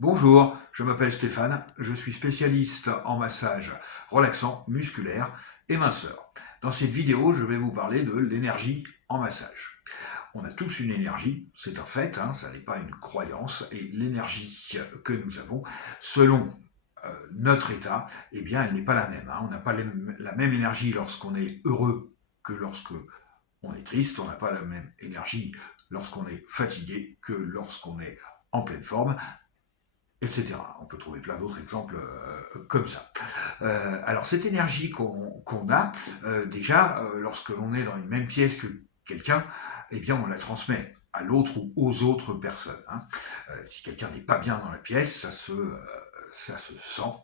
Bonjour, je m'appelle Stéphane, je suis spécialiste en massage relaxant, musculaire et minceur. Dans cette vidéo, je vais vous parler de l'énergie en massage. On a tous une énergie, c'est un fait, ça n'est pas une croyance, et l'énergie que nous avons, selon notre état, eh bien, elle n'est pas la même. On n'a pas la même énergie lorsqu'on est heureux que lorsque on est triste, on n'a pas la même énergie lorsqu'on est fatigué que lorsqu'on est en pleine forme, etc. On peut trouver plein d'autres exemples comme ça. Alors cette énergie qu'on a, déjà, lorsque l'on est dans une même pièce que quelqu'un, eh bien on la transmet à l'autre ou aux autres personnes. Si quelqu'un n'est pas bien dans la pièce, ça se sent,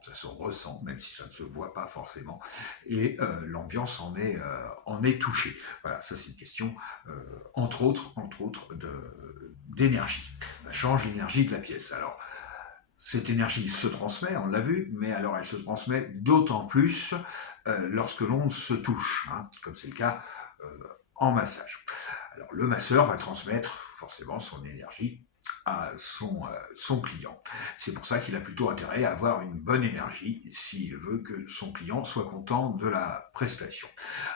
ça se ressent, même si ça ne se voit pas forcément, et l'ambiance en est touchée. Voilà, ça c'est une question, entre autres, d'énergie. Ça change l'énergie de la pièce. Alors, cette énergie se transmet, on l'a vu, mais alors elle se transmet d'autant plus lorsque l'on se touche, comme c'est le cas en massage. Alors le masseur va transmettre forcément son énergie à son client. C'est pour ça qu'il a plutôt intérêt à avoir une bonne énergie s'il veut que son client soit content de la prestation.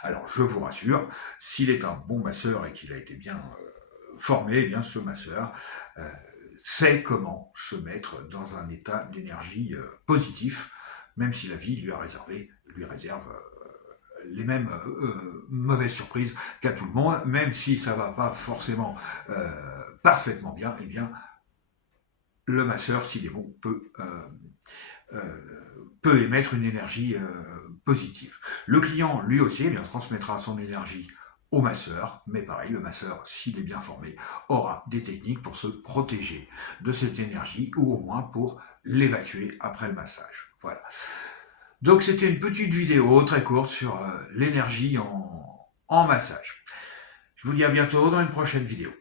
Alors je vous rassure, s'il est un bon masseur et qu'il a été bien formé, eh bien ce masseur sait comment se mettre dans un état d'énergie positif, même si la vie lui réserve les mêmes mauvaises surprises qu'à tout le monde, même si ça va pas forcément parfaitement bien, eh bien le masseur, s'il est bon, peut émettre une énergie positive. Le client, lui aussi, eh bien, transmettra son énergie au masseur, mais pareil, le masseur, s'il est bien formé, aura des techniques pour se protéger de cette énergie, ou au moins pour l'évacuer après le massage. Voilà. Donc c'était une petite vidéo très courte sur l'énergie en massage. Je vous dis à bientôt dans une prochaine vidéo.